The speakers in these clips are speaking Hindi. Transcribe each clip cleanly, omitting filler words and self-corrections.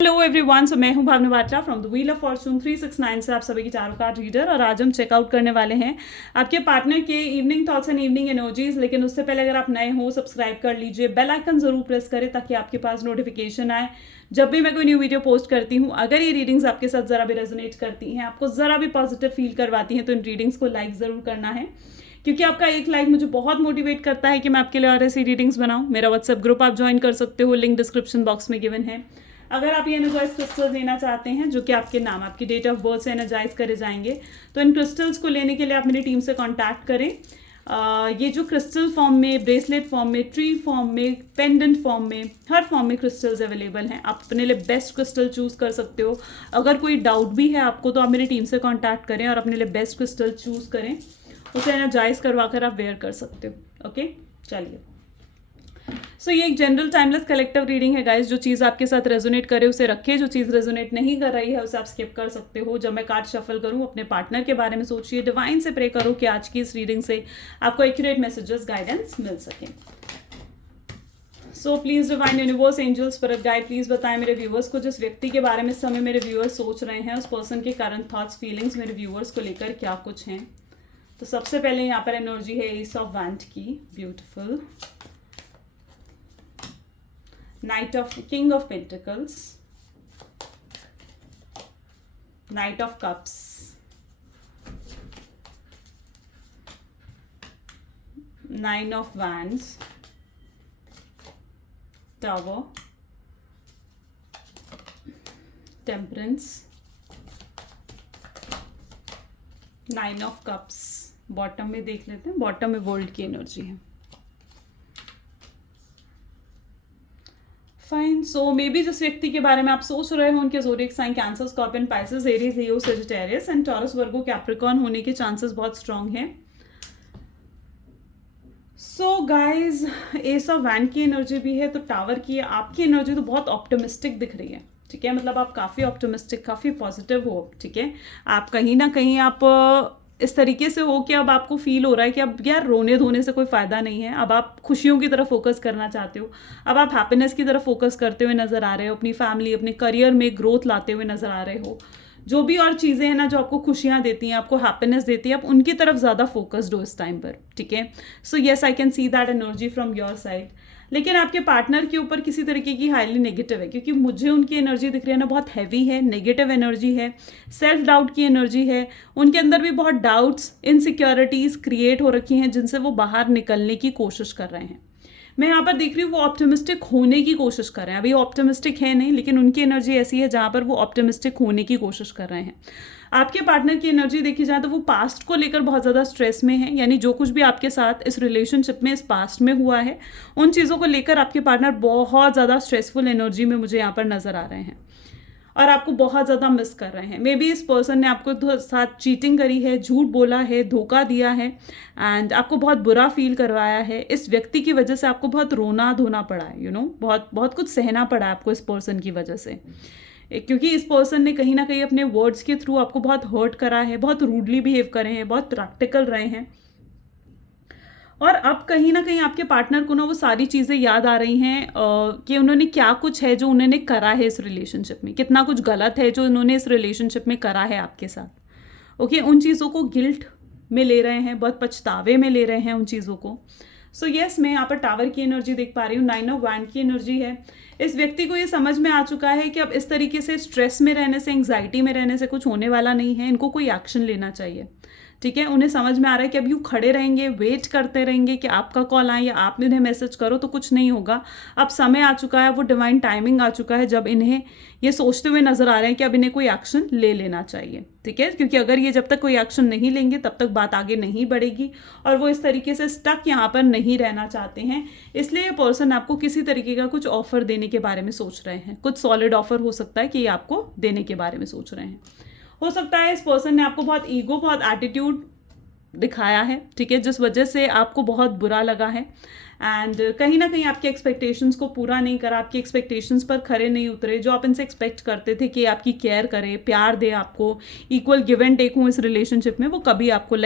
हेलो एवरीवन, सो मैं हूं Bhavna Batra from the wheel of fortune 369 से आप सभी की चारों कार्ड रीडर। और आज हम चेकआउट करने वाले हैं आपके पार्टनर के evening thoughts and evening energies. लेकिन उससे पहले अगर आप नए हो, सब्सक्राइब कर लीजिए, बेल आइकन जरूर प्रेस करें ताकि आपके पास नोटिफिकेशन आए जब भी मैं कोई न्यू वीडियो पोस्ट करती हूँ। अगर ये रीडिंग्स आपके साथ जरा भी रेजोनेट करती हैं, आपको जरा भी पॉजिटिव फील करवाती हैं, तो इन रीडिंग्स को लाइक जरूर करना है, क्योंकि आपका एक लाइक मुझे बहुत मोटिवेट करता है कि मैं आपके लिए और ऐसी रीडिंग्स बनाऊं। मेरा व्हाट्सएप ग्रुप आप ज्वाइन कर सकते हो, लिंक डिस्क्रिप्शन बॉक्स में गिवन है। अगर आप ये एनर्जाइज क्रिस्टल्स लेना चाहते हैं जो कि आपके नाम, आपकी डेट ऑफ बर्थ से एनर्जाइज करे जाएंगे, तो इन क्रिस्टल्स को लेने के लिए आप मेरी टीम से कांटेक्ट करें। ये जो क्रिस्टल फॉर्म में, ब्रेसलेट फॉर्म में, ट्री फॉर्म में, पेंडेंट फॉर्म में, हर फॉर्म में क्रिस्टल्स अवेलेबल हैं। आप अपने लिए बेस्ट क्रिस्टल चूज कर सकते हो। अगर कोई डाउट भी है आपको तो आप मेरी टीम से कांटेक्ट करें और अपने लिए बेस्ट क्रिस्टल चूज करें, उसे एनर्जाइज करवा कर आप वेयर कर सकते हो। ओके, चलिए। सो ये एक जनरल टाइमलेस कलेक्टिव रीडिंग है गाइस। जो चीज़ आपके साथ रेजोनेट करे उसे रखे, जो चीज़ रेजोनेट नहीं कर रही है उसे आप स्किप कर सकते हो। जब मैं कार्ड शफल करूं, अपने पार्टनर के बारे में सोचिए, डिवाइन से प्रे करो कि आज की इस रीडिंग से आपको एक्यूरेट मैसेजेस, गाइडेंस मिल सके। So please divine universe, angels, spirit guide, please बताएं मेरे व्यूअर्स को जिस व्यक्ति के बारे में इस समय मेरे व्यूअर्स सोच रहे हैं, उस पर्सन के करंट थॉट्स, फीलिंग्स मेरे व्यूअर्स को लेकर क्या कुछ हैं। तो सबसे पहले यहाँ पर एनर्जी है एस ऑफ वैंड की, beautiful. Knight of King of Pentacles, Knight of Cups, Nine of Wands, Tower, Temperance, Nine of Cups। Bottom में देख लेते हैं, बॉटम में वर्ल्ड की एनर्जी है। फाइन। सो मे बी जिस व्यक्ति के बारे में आप सोच रहे हो उनके zodiac sign cancer, scorpion, pisces, aries, leo, sagittarius and taurus, virgo, capricorn होने के चांसेस बहुत स्ट्रांग हैं। So guys, ace of wand की एनर्जी भी है तो टावर की, आपकी एनर्जी तो बहुत ऑप्टिमिस्टिक दिख रही है। ठीक है, मतलब आप काफ़ी ऑप्टिमिस्टिक, काफ़ी पॉजिटिव हो। ठीक है, आप कहीं ना कहीं आप इस तरीके से हो कि अब आपको फील हो रहा है कि अब यार रोने धोने से कोई फ़ायदा नहीं है, अब आप खुशियों की तरफ फोकस करना चाहते हो, अब आप हैप्पीनेस की तरफ फोकस करते हुए नज़र आ रहे हो, अपनी फैमिली, अपने करियर में ग्रोथ लाते हुए नज़र आ रहे हो। जो भी और चीज़ें हैं ना जो आपको खुशियाँ देती हैं, आपको हैप्पीनेस देती है, आप उनकी तरफ ज़्यादा फोकस्ड हो इस टाइम पर। ठीक है, so yes, I can see that energy from your side. लेकिन आपके पार्टनर के ऊपर किसी तरीके की हाईली नेगेटिव है, क्योंकि मुझे उनकी एनर्जी दिख रही है ना, बहुत हैवी है, नेगेटिव एनर्जी है, सेल्फ डाउट की एनर्जी है। उनके अंदर भी बहुत डाउट्स, इनसिक्योरिटीज़ क्रिएट हो रखी हैं जिनसे वो बाहर निकलने की कोशिश कर रहे हैं। मैं यहाँ पर देख रही हूँ वो ऑप्टिमिस्टिक होने की कोशिश कर रहे हैं। अभी ऑप्टिमिस्टिक है नहीं, लेकिन उनकी एनर्जी ऐसी है जहाँ पर वो ऑप्टिमिस्टिक होने की कोशिश कर रहे हैं। आपके पार्टनर की एनर्जी देखी जाए तो वो पास्ट को लेकर बहुत ज़्यादा स्ट्रेस में है, यानी जो कुछ भी आपके साथ इस रिलेशनशिप में, इस पास्ट में हुआ है, उन चीज़ों को लेकर आपके पार्टनर बहुत ज़्यादा स्ट्रेसफुल एनर्जी में मुझे यहाँ पर नज़र आ रहे हैं और आपको बहुत ज़्यादा मिस कर रहे हैं। मे बी इस पर्सन ने आपको साथ चीटिंग करी है, झूठ बोला है, धोखा दिया है एंड आपको बहुत बुरा फील करवाया है। इस व्यक्ति की वजह से आपको बहुत रोना धोना पड़ा है, बहुत बहुत कुछ सहना पड़ा है आपको इस पर्सन की वजह से, क्योंकि इस पर्सन ने कहीं ना कहीं अपने वर्ड्स के थ्रू आपको बहुत हर्ट करा है, बहुत रूडली बिहेव करे हैं, बहुत प्रैक्टिकल रहे हैं। और अब कहीं ना कहीं आपके पार्टनर को ना वो सारी चीज़ें याद आ रही हैं कि उन्होंने क्या कुछ है जो उन्होंने करा है इस रिलेशनशिप में, कितना कुछ गलत है जो उन्होंने इस रिलेशनशिप में करा है आपके साथ। ओके, उन चीज़ों को गिल्ट में ले रहे हैं, बहुत पछतावे में ले रहे हैं उन चीज़ों को। सो येस, मैं यहाँ पर टावर की एनर्जी देख पा रही हूँ, नाइन ऑफ वैंड की एनर्जी है। इस व्यक्ति को ये समझ में आ चुका है कि अब इस तरीके से स्ट्रेस में रहने से, एंग्जाइटी में रहने से कुछ होने वाला नहीं है, इनको कोई एक्शन लेना चाहिए। ठीक है, उन्हें समझ में आ रहा है कि अब यूँ खड़े रहेंगे, वेट करते रहेंगे कि आपका कॉल आए या आप इन्हें मैसेज करो तो कुछ नहीं होगा। अब समय आ चुका है, वो डिवाइन टाइमिंग आ चुका है जब इन्हें ये सोचते हुए नजर आ रहे हैं कि अब इन्हें कोई एक्शन ले लेना चाहिए। ठीक है, क्योंकि अगर ये जब तक कोई एक्शन नहीं लेंगे तब तक बात आगे नहीं बढ़ेगी और वो इस तरीके से स्टक यहाँ पर नहीं रहना चाहते हैं। इसलिए ये पर्सन आपको किसी तरीके का कुछ ऑफर देने के बारे में सोच रहे हैं। कुछ सॉलिड ऑफर हो सकता है कि ये आपको देने के बारे में सोच रहे हैं। हो सकता है इस पर्सन ने आपको बहुत ईगो, बहुत एटीट्यूड दिखाया है, ठीक है, जिस वजह से आपको बहुत बुरा लगा है एंड कहीं ना कहीं आपके एक्सपेक्टेशंस को पूरा नहीं करा, आपकी एक्सपेक्टेशंस पर खरे नहीं उतरे। जो आप इनसे एक्सपेक्ट करते थे कि आपकी केयर करे, प्यार दे, आपको इक्वल गिव एंड टेक हो इस रिलेशनशिप में, वो कभी आपको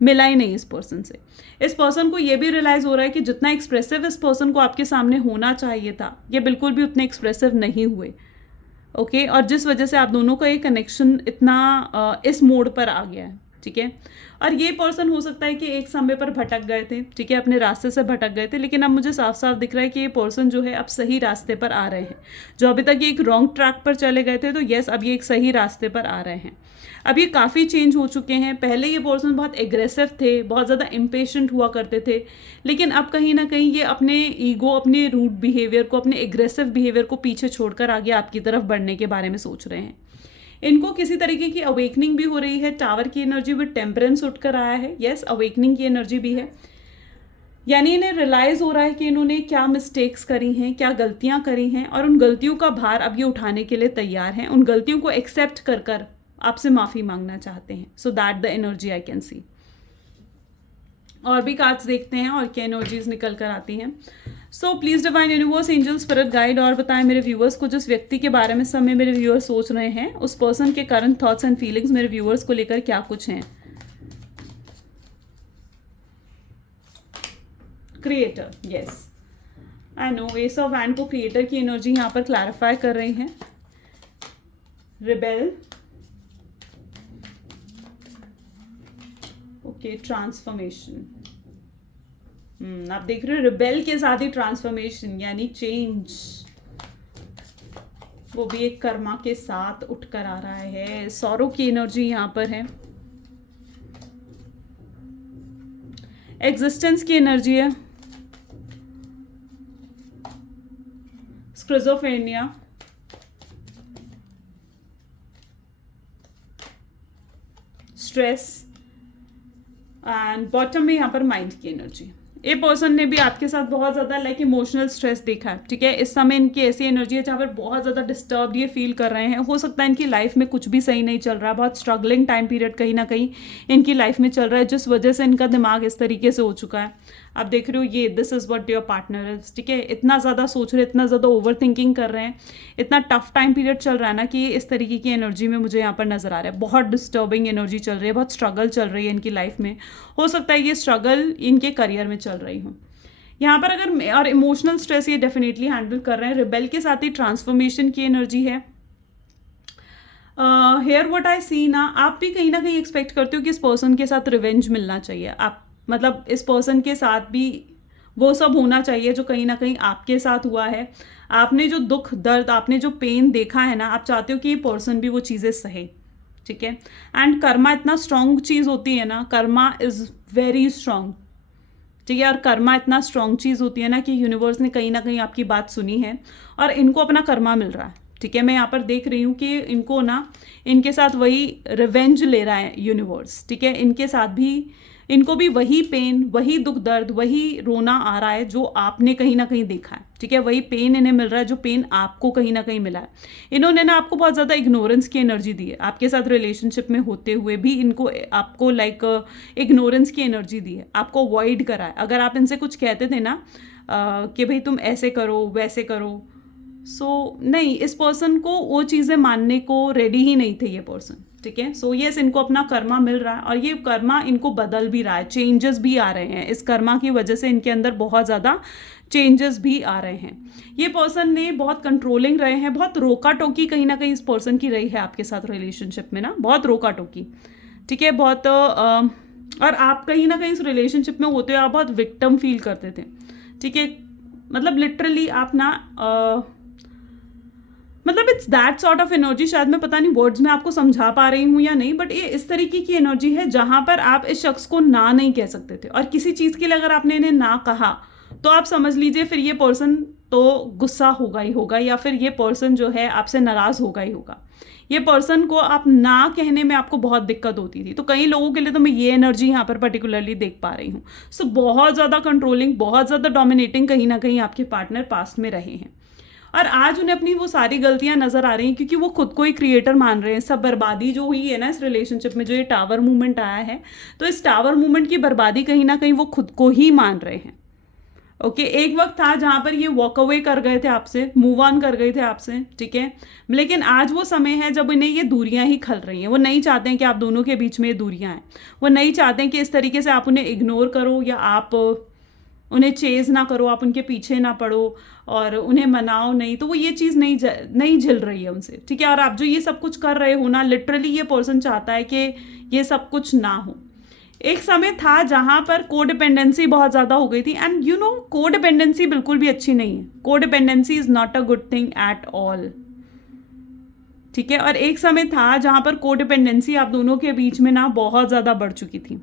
मिला ही नहीं इस पर्सन से। इस पर्सन को ये भी रियलाइज हो रहा है कि जितना एक्सप्रेसिव इस पर्सन को आपके सामने होना चाहिए था, ये बिल्कुल भी उतने एक्सप्रेसिव नहीं हुए। ओके, और जिस वजह से आप दोनों का ये कनेक्शन इतना इस मोड पर आ गया है, ठीक है। और ये पर्सन हो सकता है कि एक समय पर भटक गए थे, ठीक है, अपने रास्ते से भटक गए थे, लेकिन अब मुझे साफ साफ दिख रहा है कि ये पर्सन जो है अब सही रास्ते पर आ रहे हैं। जो अभी तक ये एक रॉन्ग ट्रैक पर चले गए थे, तो यस, अब ये एक सही रास्ते पर आ रहे हैं। अब ये काफ़ी चेंज हो चुके हैं। पहले ये पर्सन बहुत एग्रेसिव थे, बहुत ज़्यादा इम्पेशेंट हुआ करते थे, लेकिन अब कहीं ना कहीं ये अपने ईगो, अपने रूड बिहेवियर को, अपने एग्रेसिव बिहेवियर को पीछे छोड़कर आगे आपकी तरफ बढ़ने के बारे में सोच रहे हैं। इनको किसी तरीके की अवेकनिंग भी हो रही है। टावर की एनर्जी विद टेम्परेंस उठकर आया है, यस, अवेकनिंग की एनर्जी भी है। यानी इन्हें रियलाइज हो रहा है कि इन्होंने क्या मिस्टेक्स करी हैं, क्या गलतियां करी हैं, और उन गलतियों का भार अब ये उठाने के लिए तैयार हैं। उन गलतियों को एक्सेप्ट कर कर आपसे माफ़ी मांगना चाहते हैं। So that the energy I can see. और भी कार्ड्स देखते हैं और क्या एनर्जीज निकल कर आती हैं। सो please divine universe, angel, spirit guide, और बताएं मेरे व्यूअर्स को जिस व्यक्ति के बारे में समय मेरे व्यूअर्स सोच रहे हैं, उस पर्सन के करंट थॉट्स एंड फीलिंग्स मेरे व्यूअर्स को लेकर क्या कुछ हैं। Creator, yes, I know, S of wand को क्रिएटर की एनर्जी यहाँ पर क्लैरिफाई कर रही हैं। Rebel, okay, transformation. आप देख रहे हो रिबेल के साथ ही ट्रांसफॉर्मेशन यानी चेंज, वो भी एक कर्मा के साथ उठकर आ रहा है। सौरो की एनर्जी यहाँ पर है। एग्जिस्टेंस की एनर्जी है। स्किज़ोफ्रेनिया, स्ट्रेस, एंड बॉटम में यहाँ पर माइंड की एनर्जी। ए पर्सन ने भी आपके साथ बहुत ज़्यादा लाइक इमोशनल स्ट्रेस देखा है, ठीक है। इस समय इनकी ऐसी एनर्जी है जहाँ पर बहुत ज़्यादा डिस्टर्ब ये फील कर रहे हैं। हो सकता है इनकी लाइफ में कुछ भी सही नहीं चल रहा, बहुत स्ट्रगलिंग टाइम पीरियड कहीं ना कहीं इनकी लाइफ में चल रहा है, जिस वजह से इनका दिमाग इस तरीके से हो चुका है। आप देख रहे हो ये this is what your partner is, ठीक है। इतना ज़्यादा सोच रहे हैं, इतना ज़्यादा ओवर थिंकिंग कर रहे हैं, इतना टफ टाइम पीरियड चल रहा है ना कि ये इस तरीके की एनर्जी में मुझे यहाँ पर नज़र आ रहा है। बहुत डिस्टर्बिंग एनर्जी चल रही है, बहुत स्ट्रगल चल रही है इनकी लाइफ में। हो सकता है ये स्ट्रगल इनके करियर में चल रही हो यहाँ पर, अगर, और इमोशनल स्ट्रेस ये डेफिनेटली हैंडल कर रहे हैं। रिबेल के साथ ही ट्रांसफॉर्मेशन की एनर्जी है। हेयर व्हाट आई सी ना, आप भी कहीं ना कहीं एक्सपेक्ट करते हो कि इस पर्सन के साथ रिवेंज मिलना चाहिए। आप मतलब इस पर्सन के साथ भी वो सब होना चाहिए जो कहीं ना कहीं आपके साथ हुआ है। आपने जो दुख दर्द, आपने जो पेन देखा है ना, आप चाहते हो कि ये पर्सन भी वो चीज़ें सहे, ठीक है। एंड कर्मा इतना स्ट्रॉन्ग चीज़ होती है ना, कर्मा इज़ वेरी स्ट्रॉन्ग, ठीक है। और कर्मा इतना स्ट्रॉन्ग चीज़ होती है ना कि यूनिवर्स ने कहीं ना कहीं आपकी बात सुनी है और इनको अपना कर्मा मिल रहा है, ठीक है। मैं यहाँ पर देख रही हूँ कि इनको ना, इनके साथ वही रिवेंज ले रहा है यूनिवर्स, ठीक है। इनके साथ भी, इनको भी वही पेन, वही दुख दर्द, वही रोना आ रहा है जो आपने कहीं ना कहीं देखा है, ठीक है। वही पेन इन्हें मिल रहा है जो पेन आपको कहीं ना कहीं मिला है। इन्होंने ना आपको बहुत ज़्यादा इग्नोरेंस की एनर्जी दी है। आपके साथ रिलेशनशिप में होते हुए भी इनको आपको लाइक इग्नोरेंस की एनर्जी दी है, आपको अवॉइड करा है। अगर आप इनसे कुछ कहते थे ना कि भाई तुम ऐसे करो वैसे करो, सो नहीं, इस पर्सन को वो चीज़ें मानने को रेडी ही नहीं थे ये पर्सन, ठीक है। सो यस, इनको अपना कर्मा मिल रहा है और ये कर्मा इनको बदल भी रहा है, चेंजेस भी आ रहे हैं। इस कर्मा की वजह से इनके अंदर बहुत ज़्यादा चेंजेस भी आ रहे हैं। ये पर्सन ने बहुत कंट्रोलिंग रहे हैं, बहुत रोका टोकी कहीं ना कहीं इस पर्सन की रही है आपके साथ रिलेशनशिप में ना, बहुत रोका टोकी, ठीक है। बहुत और आप कहीं ना कहीं इस रिलेशनशिप में होते हुए आप बहुत विक्टिम फील करते थे, ठीक है। मतलब लिटरली आप ना मतलब it's that sort of energy. शायद मैं पता नहीं वर्ड्स में आपको समझा पा रही हूँ या नहीं, बट ये इस तरीके की एनर्जी है जहाँ पर आप इस शख्स को ना नहीं कह सकते थे। और किसी चीज़ के लिए अगर आपने इन्हें ना कहा तो आप समझ लीजिए फिर ये पर्सन तो गुस्सा होगा ही होगा, या फिर ये पर्सन जो है आपसे नाराज़ होगा ही होगा। ये पर्सन को आप ना कहने में आपको बहुत दिक्कत होती थी। तो कई लोगों के लिए तो मैं ये एनर्जी यहाँ पर पर्टिकुलरली देख पा रही हूँ। सो बहुत ज़्यादा कंट्रोलिंग, बहुत ज़्यादा डोमिनेटिंग कहीं ना कहीं आपके पार्टनर पास्ट में रहे हैं। और आज उन्हें अपनी वो सारी गलतियां नजर आ रही हैं क्योंकि वो खुद को ही क्रिएटर मान रहे हैं। सब बर्बादी जो हुई है ना इस रिलेशनशिप में, जो ये टावर मूवमेंट आया है, तो इस टावर मूवमेंट की बर्बादी कहीं ना कहीं वो खुद को ही मान रहे हैं। ओके, एक वक्त था जहां पर ये वॉक अवे कर गए थे आपसे, मूव ऑन कर गए थे आपसे, ठीक है। लेकिन आज वो समय है जब इन्हें ये दूरियां ही खल रही हैं। वो नहीं चाहते हैं कि आप दोनों के बीच में ये दूरियां हैं। वो नहीं चाहते हैं कि इस तरीके से आप उन्हें इग्नोर करो या आप उन्हें चेज ना करो, आप उनके पीछे ना पड़ो और उन्हें मनाओ नहीं, तो वो ये चीज़ नहीं झिल रही है उनसे, ठीक है। और आप जो ये सब कुछ कर रहे हो ना, लिटरली ये पर्सन चाहता है कि ये सब कुछ ना हो। एक समय था जहाँ पर कोडिपेंडेंसी बहुत ज़्यादा हो गई थी, एंड यू नो कोडिपेंडेंसी बिल्कुल भी अच्छी नहीं है। Codependency is not a good thing at all, ठीक है। और एक समय था जहाँ पर कोडिपेंडेंसी आप दोनों के बीच में ना बहुत ज़्यादा बढ़ चुकी थी।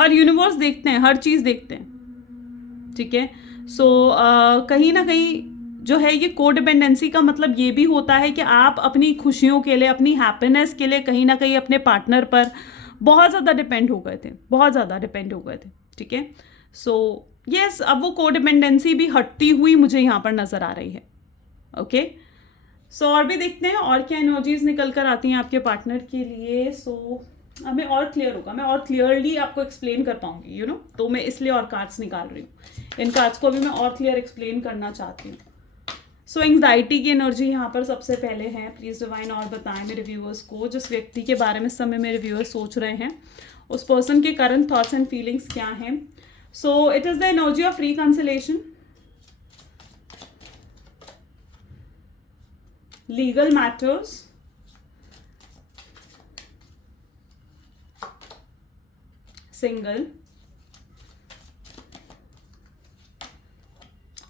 और यूनिवर्स देखते हैं, हर चीज़ देखते हैं, ठीक है। सो कहीं ना कहीं जो है ये कोडिपेंडेंसी का मतलब ये भी होता है कि आप अपनी खुशियों के लिए, अपनी हैप्पीनेस के लिए कहीं ना कहीं अपने पार्टनर पर बहुत ज़्यादा डिपेंड हो गए थे, बहुत ज़्यादा डिपेंड हो गए थे, ठीक है। सो यस, अब वो कोडिपेंडेंसी भी हटती हुई मुझे यहाँ पर नज़र आ रही है, ओके। सो और भी देखते हैं और क्या एनर्जीज निकल कर आती हैं आपके पार्टनर के लिए। सो हमें और क्लियर होगा, मैं और क्लियरली आपको एक्सप्लेन कर पाऊंगी, यू नो, तो मैं इसलिए और कार्ड्स निकाल रही हूँ। इन कार्ड्स को भी मैं और क्लियर एक्सप्लेन करना चाहती हूँ। सो एंग्जाइटी की एनर्जी यहाँ पर सबसे पहले है। प्लीज़ डिवाइन और बताएं मेरे व्यूअर्स को, जिस व्यक्ति के बारे में इस समय मेरे व्यूअर्स सोच रहे हैं, उस पर्सन के करंट थॉट्स एंड फीलिंग्स क्या हैं। So it is the energy of reconciliation, legal matters, single,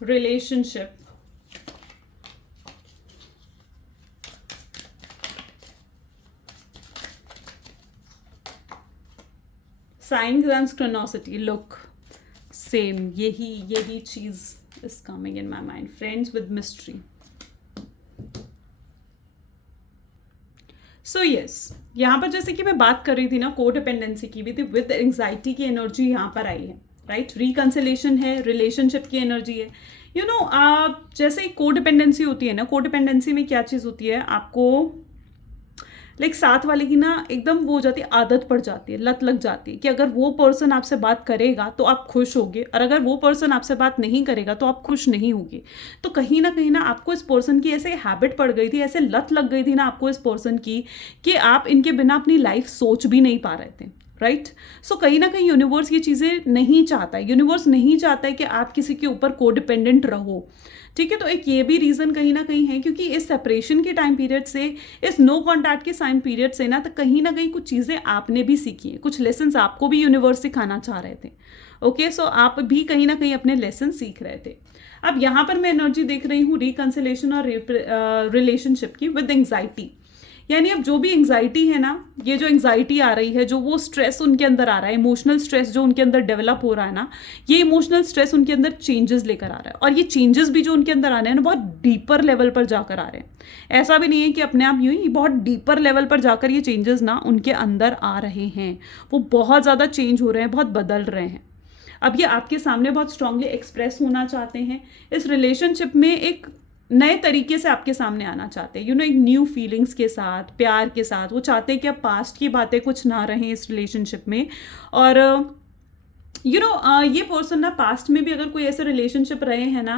relationship, signs and synchronicity. Look, same, यही चीज is coming in my mind. Friends with mystery. So yes, यहाँ पर जैसे कि मैं बात कर रही थी ना कोडिपेंडेंसी की भी थी, विद एंग्जाइटी की एनर्जी यहाँ पर आई है, राइट। रिकंसिलेशन है, रिलेशनशिप की एनर्जी है, यू नो। जैसे कोडिपेंडेंसी होती है ना, कोडिपेंडेंसी में क्या चीज़ होती है, आपको लाइक साथ वाले की ना एकदम वो हो जाती है, आदत पड़ जाती है, लत लग जाती है कि अगर वो पर्सन आपसे बात करेगा तो आप खुश होगे, और अगर वो पर्सन आपसे बात नहीं करेगा तो आप खुश नहीं होगे। तो कहीं ना आपको इस पर्सन की ऐसे हैबिट पड़ गई थी, ऐसे लत लग गई थी ना आपको इस पर्सन की, कि आप इनके बिना अपनी लाइफ सोच भी नहीं पा रहे थे, राइट। सो कहीं ना कहीं यूनिवर्स ये चीज़ें नहीं चाहता है, यूनिवर्स नहीं चाहता है कि आप किसी के ऊपर कोडिपेंडेंट रहो, ठीक है। तो एक ये भी रीज़न कहीं ना कहीं है, क्योंकि इस सेपरेशन के टाइम पीरियड से, इस नो कॉन्टैक्ट के साइन पीरियड से ना, तो कहीं ना कहीं कुछ चीज़ें आपने भी सीखी हैं, कुछ लेसन्स आपको भी यूनिवर्स सिखाना चाह रहे थे, ओके। सो आप भी कहीं ना कहीं अपने लेसन सीख रहे थे। अब यहाँ पर मैं एनर्जी देख रही हूँ रिकंसिलेशन और रिलेशनशिप की विद एंग्जाइटी, यानी अब जो भी एंग्जाइटी है ना, ये जो एंग्जाइटी आ रही है, जो वो स्ट्रेस उनके अंदर आ रहा है, इमोशनल स्ट्रेस जो उनके अंदर डेवलप हो रहा है ना, ये इमोशनल स्ट्रेस उनके अंदर चेंजेस लेकर आ रहा है। और ये चेंजेस भी जो उनके अंदर आ रहे हैं ना, बहुत डीपर लेवल पर जाकर आ रहे हैं। ऐसा भी नहीं है कि अपने आप यूं ही, बहुत डीपर लेवल पर जाकर ये चेंजेस ना उनके अंदर आ रहे हैं, वो बहुत ज़्यादा चेंज हो रहे हैं, बहुत बदल रहे हैं। अब ये आपके सामने बहुत स्ट्रांगली एक्सप्रेस होना चाहते हैं, इस रिलेशनशिप में एक नए तरीके से आपके सामने आना चाहते हैं, यू नो, एक न्यू फीलिंग्स के साथ, प्यार के साथ। वो चाहते हैं कि अब पास्ट की बातें कुछ ना रहें इस रिलेशनशिप में। और यू नो ये पर्सन ना पास्ट में भी अगर कोई ऐसे रिलेशनशिप रहे हैं ना,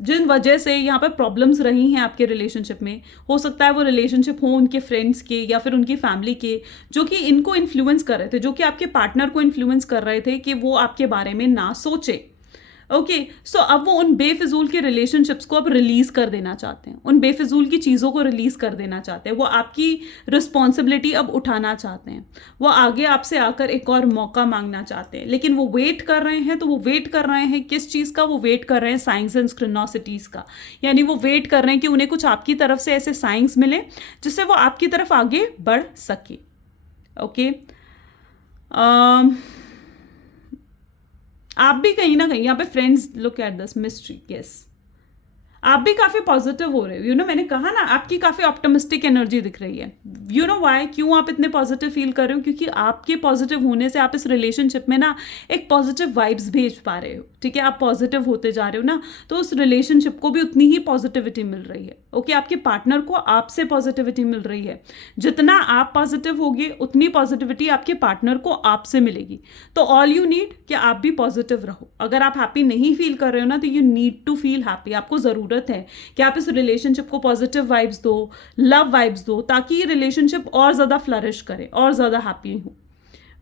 जिन वजह से यहाँ पर प्रॉब्लम्स रही हैं आपके रिलेशनशिप में, हो सकता है वो रिलेशनशिप हो उनके फ्रेंड्स के या फिर उनकी फैमिली के, जो कि इनको इन्फ्लुएंस कर रहे थे, जो कि आपके पार्टनर को इन्फ्लुएंस कर रहे थे कि वो आपके बारे में ना सोचे, ओके। सो अब वो उन बेफिजूल के रिलेशनशिप्स को अब रिलीज कर देना चाहते हैं, उन बेफिजूल की चीज़ों को रिलीज कर देना चाहते हैं, वो आपकी रिस्पॉन्सिबिलिटी अब उठाना चाहते हैं, वो आगे आपसे आकर एक और मौका मांगना चाहते हैं। लेकिन वो वेट कर रहे हैं, तो वो वेट कर रहे हैं किस चीज़ का, वो वेट कर रहे हैं साइंस एंड सिंक्रोनिसिटीज का, यानी वो वेट कर रहे हैं कि उन्हें कुछ आपकी तरफ से ऐसे साइंस मिले जिससे वो आपकी तरफ आगे बढ़ सके, ओके। आप भी कहीं ना कहीं यहाँ पे friends, look at this mystery, yes, आप भी काफ़ी पॉजिटिव हो रहे हो, यू नो। मैंने कहा ना आपकी काफ़ी ऑप्टिमिस्टिक एनर्जी दिख रही है, यू नो वाई, क्यों आप इतने पॉजिटिव फील कर रहे हो, क्योंकि आपके पॉजिटिव होने से आप इस रिलेशनशिप में ना एक पॉजिटिव वाइब्स भेज पा रहे हो, ठीक है। आप पॉजिटिव होते जा रहे हो ना, तो उस रिलेशनशिप को भी उतनी ही पॉजिटिविटी मिल रही है, ओके। आपके पार्टनर को आपसे पॉजिटिविटी मिल रही है, जितना आप पॉजिटिव होगे उतनी पॉजिटिविटी आपके पार्टनर को आपसे मिलेगी। तो ऑल यू नीड कि आप भी पॉजिटिव रहो। अगर आप हैप्पी नहीं फील कर रहे हो ना, तो you need to feel happy. आपको ज़रूरत है कि आप इस रिलेशनशिप को पॉजिटिव वाइब्स दो, लव वाइब्स दो, ताकि ये रिलेशनशिप और ज़्यादा फ्लरिश करे और ज़्यादा हैप्पी हो,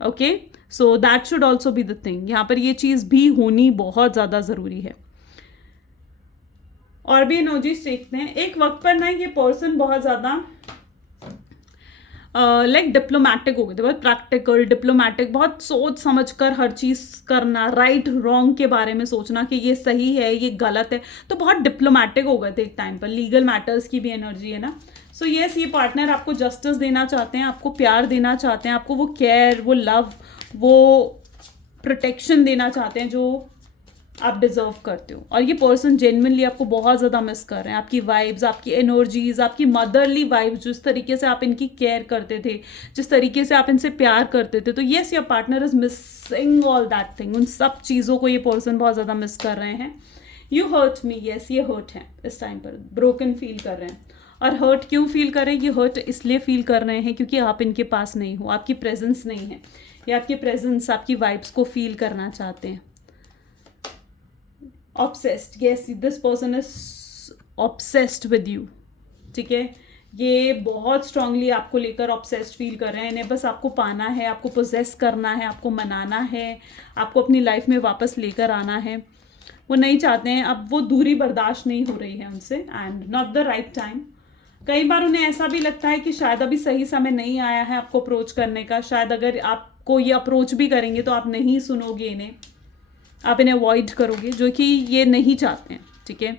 okay, so that should also be the thing, यहाँ पर ये चीज़ भी होनी बहुत ज़्यादा ज़रूरी है। और भी एनर्जीज देखते हैं। एक वक्त पर ना ये पर्सन बहुत ज़्यादा लाइक डिप्लोमेटिक हो गए थे, बहुत प्रैक्टिकल डिप्लोमेटिक, बहुत सोच समझ कर हर चीज़ करना, राइट रॉन्ग के बारे में सोचना कि ये सही है ये गलत है, तो बहुत डिप्लोमेटिक हो गए थे एक टाइम पर। लीगल मैटर्स की भी एनर्जी है ना। सो यस, ये पार्टनर आपको जस्टिस देना चाहते हैं, आपको प्यार देना चाहते हैं, आपको वो केयर, वो लव, वो प्रोटेक्शन देना चाहते हैं जो आप डिजर्व करते हो। और ये पर्सन जेन्युइनली आपको बहुत ज़्यादा मिस कर रहे हैं, आपकी वाइब्स, आपकी एनर्जीज, आपकी मदरली वाइब्स, जिस तरीके से आप इनकी केयर करते थे, जिस तरीके से आप इनसे प्यार करते थे। तो yes, your partner is missing all that thing, उन सब चीज़ों को ये पर्सन बहुत ज़्यादा मिस कर रहे हैं। यू हर्ट मी, येस ये हर्ट है, इस टाइम पर ब्रोकन फील कर रहे हैं। और हर्ट क्यों फील कर रहे हैं? ये हर्ट इसलिए फील कर रहे हैं क्योंकि आप इनके पास नहीं हो, आपकी प्रेजेंस नहीं है, या आपकी प्रेजेंस, आपकी वाइब्स को फील करना चाहते हैं। Obsessed, yes this person is obsessed with you, ठीक है। ये बहुत स्ट्रांगली आपको लेकर ऑब्सेस्ड फील कर रहे हैं। इन्हें बस आपको पाना है, आपको पोजेस करना है, आपको मनाना है, आपको अपनी लाइफ में वापस लेकर आना है। वो नहीं चाहते हैं, अब वो दूरी बर्दाश्त नहीं हो रही है उनसे, and not the right time. कई बार उन्हें ऐसा भी लगता है कि शायद अभी सही समय नहीं आया है आपको अप्रोच करने का, शायद अगर आपको ये अप्रोच भी करेंगे तो आप नहीं सुनोगे इन्हें, आप इन्हें अवॉइड करोगे, जो कि ये नहीं चाहते हैं, ठीक है।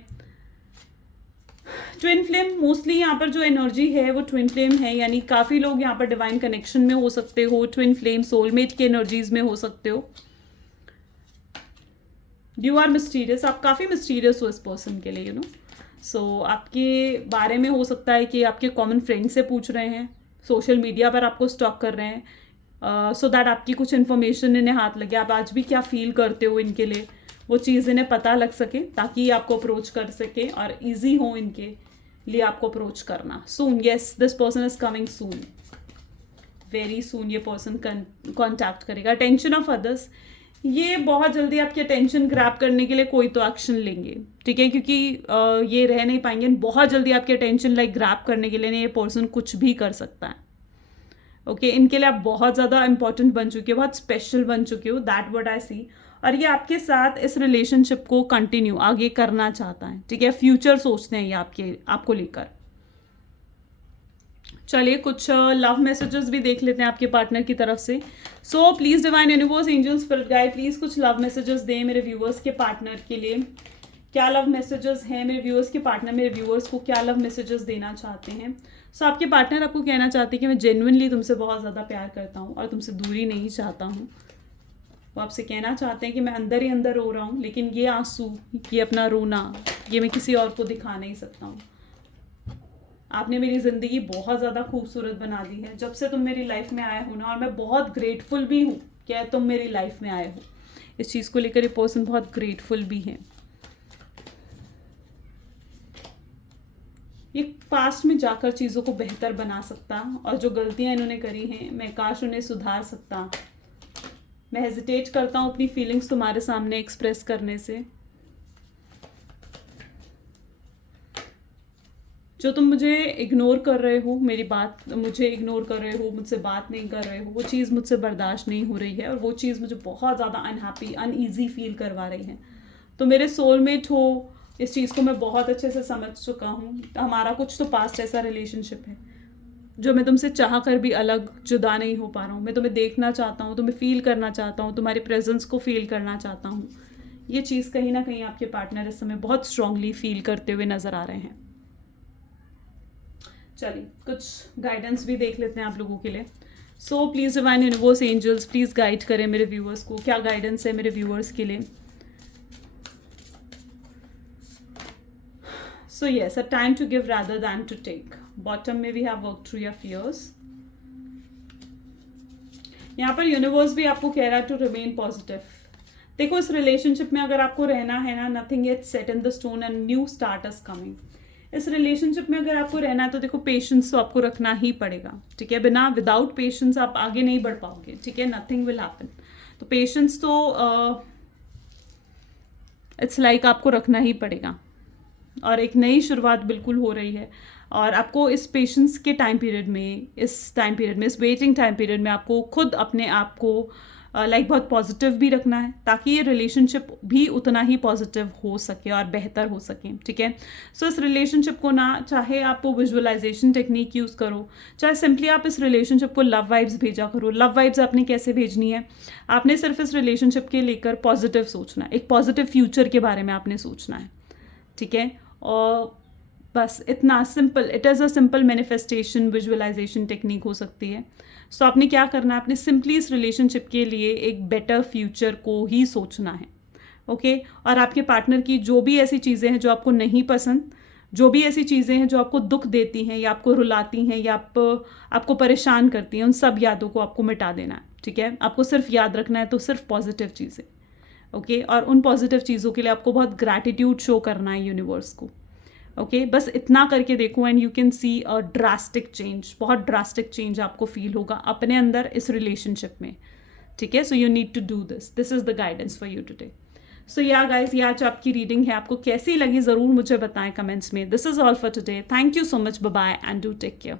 ट्विन फ्लेम, मोस्टली यहाँ पर जो एनर्जी है वो ट्विन फ्लेम है, यानी काफ़ी लोग यहाँ पर डिवाइन कनेक्शन में हो सकते हो, ट्विन फ्लेम सोलमेट की एनर्जीज में हो सकते हो। यू आर मिस्टीरियस, आप काफ़ी मिस्टीरियस हो इस पर्सन के लिए, यू नो। सो आपके बारे में हो सकता है कि आपके कॉमन फ्रेंड से पूछ रहे हैं, सोशल मीडिया पर आपको स्टॉक कर रहे हैं, सो दैट आपकी कुछ इन्फॉर्मेशन इन्हें हाथ लगे, आप आज भी क्या फील करते हो इनके लिए, वो चीज़ इन्हें पता लग सके, ताकि आपको अप्रोच कर सके और ईजी हो इनके लिए आपको अप्रोच करना। Soon, yes this person is coming soon, very soon ये पर्सन कॉन्टैक्ट करेगा। अटेंशन ऑफ अदर्स, ये बहुत जल्दी आपकी अटेंशन ग्रैब करने के लिए कोई तो एक्शन लेंगे, ठीक है, क्योंकि ये रह नहीं पाएंगे। बहुत जल्दी आपकी अटेंशन लाइक ग्रैब करने के लिए ये पर्सन कुछ भी कर सकता है, ओके। इनके लिए आप बहुत ज़्यादा इंपॉर्टेंट बन चुके हो, बहुत स्पेशल बन चुके हो, दैट व्हाट आई सी। और ये आपके साथ इस रिलेशनशिप को कंटिन्यू आगे करना चाहता है, ठीक है। फ्यूचर सोचते हैं ये आपको लेकर। चलिए कुछ लव मैसेजेस भी देख लेते हैं आपके पार्टनर की तरफ से। So please divine universe, angels, spirit guide, please कुछ लव मैसेजेस दें मेरे व्यूअर्स के पार्टनर के लिए। क्या लव मैसेजेस हैं मेरे व्यूअर्स के पार्टनर, मेरे व्यूअर्स को क्या लव मैसेजेस देना चाहते हैं? सो आपके पार्टनर आपको कहना चाहते हैं कि मैं जेन्युइनली तुमसे बहुत ज़्यादा प्यार करता हूँ और तुमसे दूरी नहीं चाहता हूँ। वो आपसे कहना चाहते हैं कि मैं अंदर ही अंदर रो रहा हूँ, लेकिन ये आंसू, ये अपना रोना, ये मैं किसी और को दिखा नहीं सकता हूँ। आपने मेरी ज़िंदगी बहुत ज़्यादा खूबसूरत बना दी है जब से तुम मेरी लाइफ में आए हो ना, और मैं बहुत ग्रेटफुल भी हूँ कि तुम मेरी लाइफ में आए हो। इस चीज़ को लेकर ये पर्सन बहुत ग्रेटफुल भी है। ये पास्ट में जाकर चीज़ों को बेहतर बना सकता, और जो गलतियाँ इन्होंने करी हैं मैं काश उन्हें सुधार सकता। मैं हेजिटेट करता हूँ अपनी फीलिंग्स तुम्हारे सामने एक्सप्रेस करने से। जो तुम मुझे इग्नोर कर रहे हो, मेरी बात मुझे इग्नोर कर रहे हो, मुझसे बात नहीं कर रहे हो, वो चीज़ मुझसे बर्दाश्त नहीं हो रही है, और वो चीज़ मुझे बहुत ज़्यादा अनहैप्पी, अनईजी फील करवा रही है। तो मेरे सोलमेट हो, इस चीज़ को मैं बहुत अच्छे से समझ चुका हूँ। हमारा कुछ तो पास्ट ऐसा रिलेशनशिप है जो मैं तुमसे चाह कर भी अलग जुदा नहीं हो पा रहा हूँ। मैं तुम्हें देखना चाहता हूँ, तुम्हें फील करना चाहता हूँ, तुम्हारी प्रेजेंस को फील करना चाहता हूँ। ये चीज़ कहीं ना कहीं आपके पार्टनर इस समय बहुत स्ट्रांगली फील करते हुए नज़र आ रहे हैं। चलिए कुछ गाइडेंस भी देख लेते हैं आप लोगों के लिए। So please divine universe, angels, please guide करें मेरे व्यूअर्स को। क्या गाइडेंस है मेरे व्यूअर्स के लिए? So yes, a time to give rather than to take. Bottom में we have work through your fears. यहाँ पर यूनिवर्स भी आपको कह रहा है टू रिमेन पॉजिटिव। देखो इस रिलेशनशिप में अगर आपको रहना है ना, nothing is set in the stone and new start is coming. इस रिलेशनशिप में अगर आपको रहना है तो देखो पेशेंस तो आपको रखना ही पड़ेगा, ठीक है। विदाउट पेशेंस आप आगे नहीं बढ़ पाओगे, ठीक है। Nothing will happen. तो पेशेंस तो इट्स लाइक आपको रखना ही पड़ेगा। और एक नई शुरुआत बिल्कुल हो रही है। और आपको इस पेशेंस के टाइम पीरियड में, इस वेटिंग टाइम पीरियड में आपको खुद अपने आप को बहुत पॉजिटिव भी रखना है, ताकि ये रिलेशनशिप भी उतना ही पॉजिटिव हो सके और बेहतर हो सके, ठीक है। सो इस रिलेशनशिप को ना, चाहे आप विजुअलाइजेशन टेक्निक यूज़ करो, चाहे सिंपली आप इस रिलेशनशिप को लव वाइब्स भेजा करो। लव वाइब्स आपने कैसे भेजनी है, आपने सिर्फ इस रिलेशनशिप के लेकर पॉजिटिव सोचना है, एक पॉजिटिव फ्यूचर के बारे में आपने सोचना है, ठीक है। और बस इतना simple, it is a simple manifestation visualization technique हो सकती है। सो आपने क्या करना है, आपने सिंपली इस रिलेशनशिप के लिए एक बेटर फ्यूचर को ही सोचना है, ओके। और आपके पार्टनर की जो भी ऐसी चीज़ें हैं जो आपको नहीं पसंद, जो भी ऐसी चीज़ें हैं जो आपको दुख देती हैं या आपको रुलाती हैं या आपको परेशान करती हैं, उन सब यादों को आपको मिटा देना है, ठीक है। आपको सिर्फ याद रखना है तो सिर्फ पॉजिटिव चीज़ें, ओके। और उन पॉजिटिव चीज़ों के लिए आपको बहुत ग्रैटिट्यूड शो करना है यूनिवर्स को, ओके। बस इतना करके देखो and you can see a drastic change, बहुत ड्रास्टिक चेंज आपको फील होगा अपने अंदर इस रिलेशनशिप में, ठीक है। So you need to do this is the guidance for you today. So yeah guys, ये आज आपकी रीडिंग है, आपको कैसी लगी ज़रूर मुझे बताएं कमेंट्स में। This is all for today, thank you so much, bye bye and do take care.